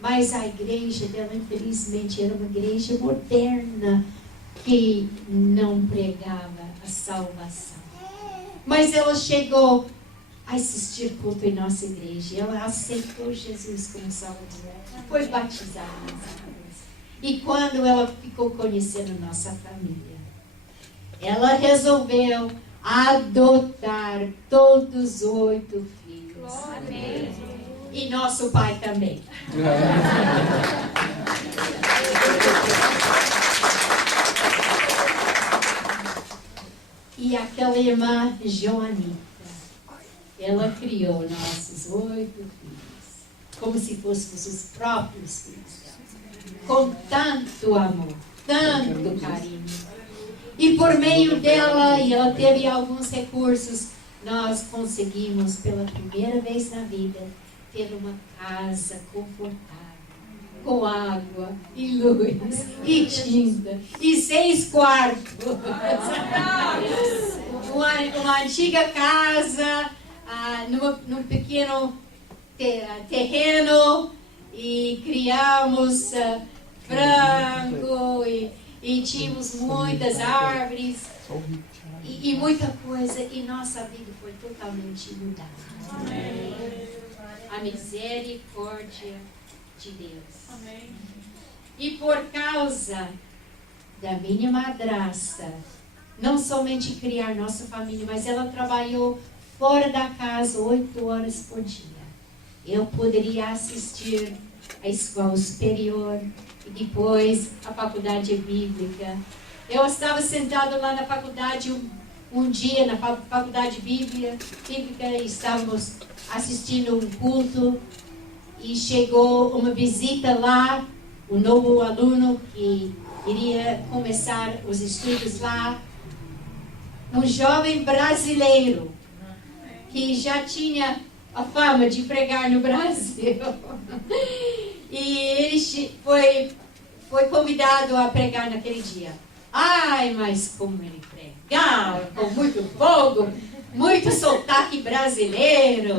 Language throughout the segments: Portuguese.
Mas a igreja dela, infelizmente, era uma igreja moderna que não pregava a salvação. Mas ela chegou a assistir culto em nossa igreja. Ela aceitou Jesus como Salvador. Foi batizada nas águas. E quando ela ficou conhecendo nossa família, ela resolveu adotar todos os 8 filhos. Amém. E nosso pai também. E aquela irmã Joanita, ela criou nossos 8 filhos, como se fôssemos os próprios filhos dela, com tanto amor, tanto carinho. E por meio dela, e ela teve alguns recursos, nós conseguimos pela primeira vez na vida ter uma casa confortável, com água e luz e tinta e 6 quartos. Uma antiga casa num pequeno terreno, e criamos frango e tínhamos muitas árvores e muita coisa, e nossa vida foi totalmente mudada. Amém. A misericórdia de Deus. Amém. E por causa da minha madrasta, não somente criar nossa família, mas ela trabalhou fora da casa 8 horas por dia. Eu poderia assistir à escola superior e depois à faculdade bíblica. Eu estava sentado lá na faculdade um dia, na faculdade bíblica, e estávamos assistindo um culto, e chegou uma visita lá, um novo aluno que iria começar os estudos lá, um jovem brasileiro que já tinha a fama de pregar no Brasil. E ele foi convidado a pregar naquele dia. Ai, mas como ele pregava, com muito fogo, muito sotaque brasileiro.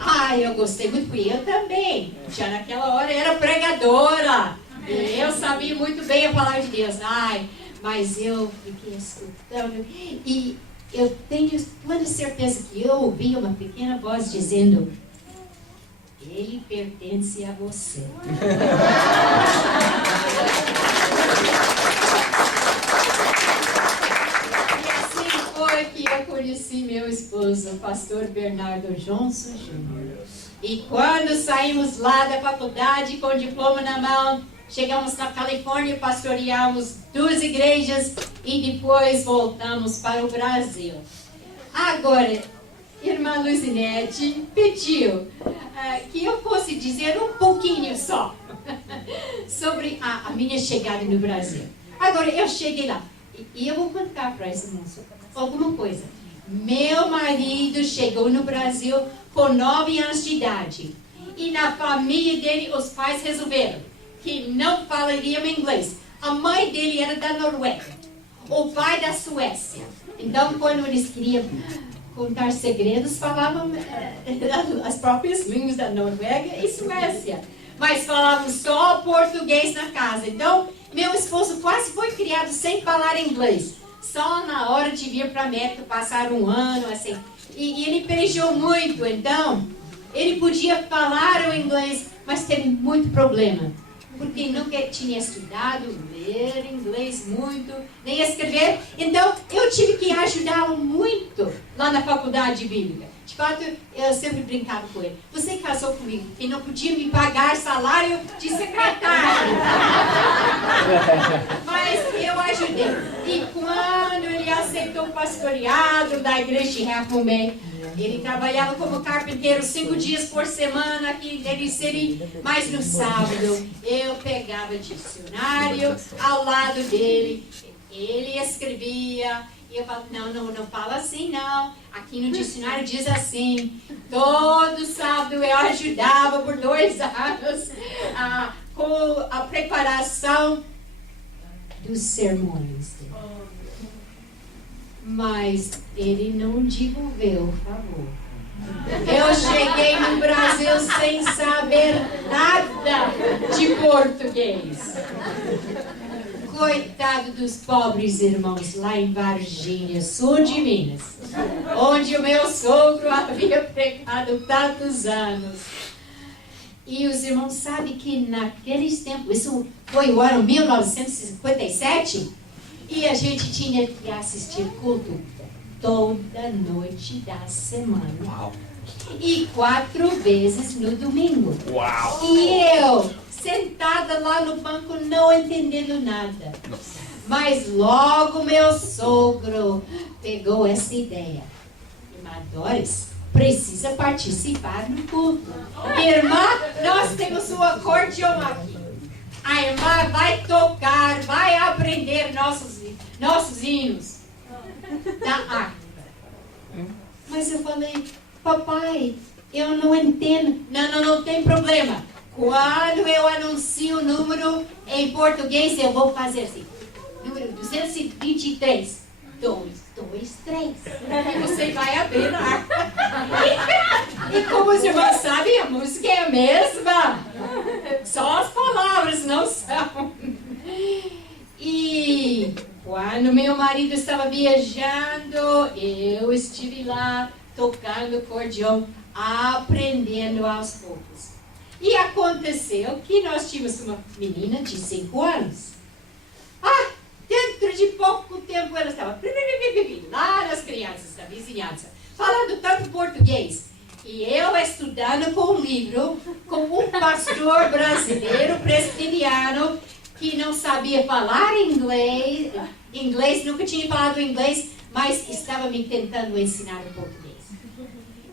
Ai, eu gostei muito, porque eu também, já naquela hora, era pregadora. E eu sabia muito bem a palavra de Deus. Ai, mas eu fiquei escutando. E eu tenho plena certeza que eu ouvi uma pequena voz dizendo: ele pertence a você. Que eu conheci meu esposo, o pastor Bernardo Johnson Jr. E quando saímos lá da faculdade com o diploma na mão, chegamos na Califórnia, pastoreamos 2 igrejas e depois voltamos para o Brasil. Agora, irmã Luzinete pediu que eu fosse dizer um pouquinho só sobre a minha chegada no Brasil. Agora, eu cheguei lá e eu vou contar para esse moço alguma coisa. Meu marido chegou no Brasil com 9 anos de idade. E na família dele, os pais resolveram que não falariam inglês. A mãe dele era da Noruega, o pai da Suécia. Então, quando eles queriam contar segredos, falavam as próprias línguas da Noruega e Suécia. Mas falavam só português na casa. Então, meu esposo quase foi criado sem falar inglês. Só na hora de vir para a América, passar um ano, assim. E ele pelejou muito, então, ele podia falar o inglês, mas teve muito problema. Porque nunca tinha estudado ler inglês muito, nem escrever. Então, eu tive que ajudá-lo muito lá na faculdade bíblica. De fato, eu sempre brincava com ele. Você casou comigo e não podia me pagar salário de secretário. Mas eu ajudei. E quando ele aceitou o pastoreado da igreja de Racomé, ele trabalhava como carpinteiro 5 dias por semana aqui em City, mas no sábado eu pegava dicionário ao lado dele, ele escrevia. E eu falo, não fala assim não. Aqui no dicionário diz assim. Todo sábado eu ajudava por 2 anos com a preparação dos sermões dele. Mas ele não devolveu o favor. Eu cheguei no Brasil sem saber nada. de português. Coitado dos pobres irmãos lá em Varginha, sul de Minas, onde o meu sogro havia pregado tantos anos. E os irmãos sabem que naqueles tempos, isso foi o ano 1957, e a gente tinha que assistir culto toda noite da semana. Uau. E 4 vezes no domingo. Uau. E eu, sentada lá no banco, não entendendo nada. Nossa. Mas logo meu sogro pegou essa ideia. Irmã Doris precisa participar no culto. Irmã, nós temos o acordeão aqui. A irmã vai tocar, vai aprender nossos hinos da harpa. Mas eu falei, papai, eu não entendo. Não tem problema. Quando eu anuncio o número em português, eu vou fazer assim. Número 223. 2, 2, 3. E você vai abrir a harpa. E como os irmãos sabem, a música é a mesma. Só as palavras não são. E quando meu marido estava viajando, eu estive lá tocando acordeão, aprendendo aos poucos. E aconteceu que nós tínhamos uma menina de 5 anos. Dentro de pouco tempo ela estava lá nas crianças da vizinhança, falando tanto português. E eu estudando com um livro, com um pastor brasileiro presbiteriano que não sabia falar inglês, nunca tinha falado inglês, mas estava me tentando ensinar o português.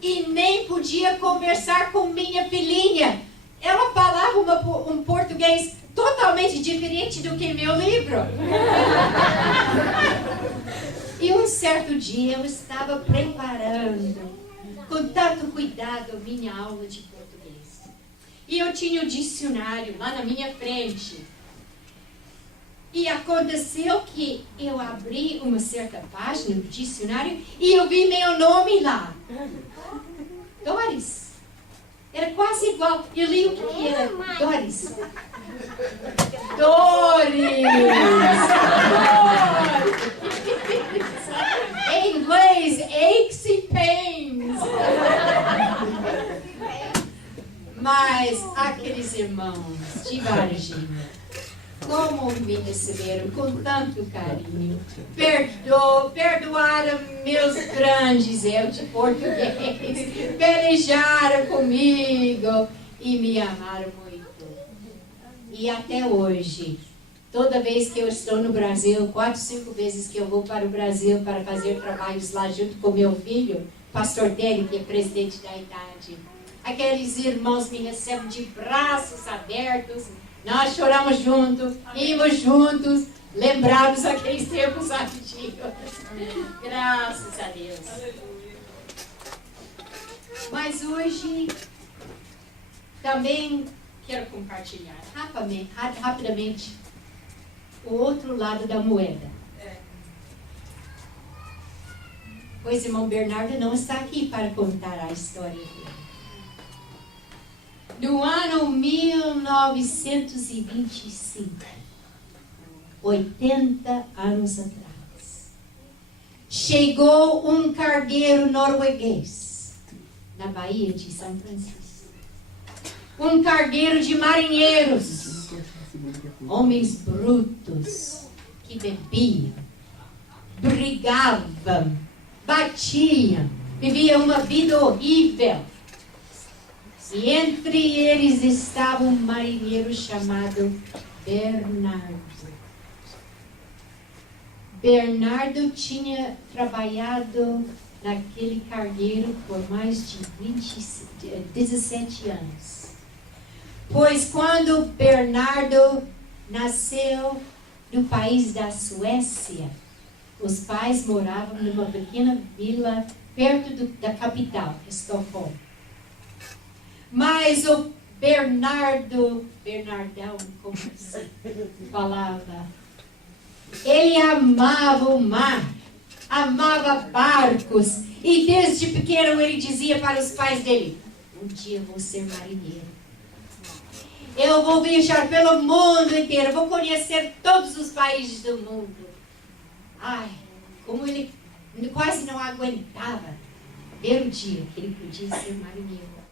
E nem podia conversar com minha filhinha. Ela falava um português totalmente diferente do que meu livro. E um certo dia eu estava preparando, com tanto cuidado, minha aula de português. E eu tinha o dicionário lá na minha frente. E aconteceu que eu abri uma certa página do dicionário e eu vi meu nome lá. Doris. Era quase igual. Eu li o que era. Doris. Doris. Em inglês, aches and pains. Mas aqueles irmãos de Varginha, como me receberam com tanto carinho, perdoaram meus grandes erros de português, pelejaram comigo e me amaram muito. E até hoje, toda vez que eu estou no Brasil, 4, 5 vezes que eu vou para o Brasil para fazer trabalhos lá junto com meu filho, pastor Terry, que é presidente da idade, aqueles irmãos me recebem de braços abertos. Nós choramos juntos, rimos juntos, lembramos aqueles tempos antigos. Graças a Deus. Mas hoje também quero compartilhar rapidamente o outro lado da moeda. Pois o irmão Bernardo não está aqui para contar a história dele. No ano 1925, 80 anos atrás, chegou um cargueiro norueguês na Baía de São Francisco. Um cargueiro de marinheiros, homens brutos que bebiam, brigavam, batiam, viviam uma vida horrível. E entre eles estava um marinheiro chamado Bernardo. Bernardo tinha trabalhado naquele cargueiro por mais de 17 anos. Pois quando Bernardo nasceu no país da Suécia, os pais moravam numa pequena vila perto da capital, Estocolmo. Mas o Bernardão, como se falava, ele amava o mar, amava barcos, e desde pequeno ele dizia para os pais dele, um dia vou ser marinheiro. Eu vou viajar pelo mundo inteiro. Vou conhecer todos os países do mundo. Ai, como ele quase não aguentava ver o dia que ele podia ser marinheiro.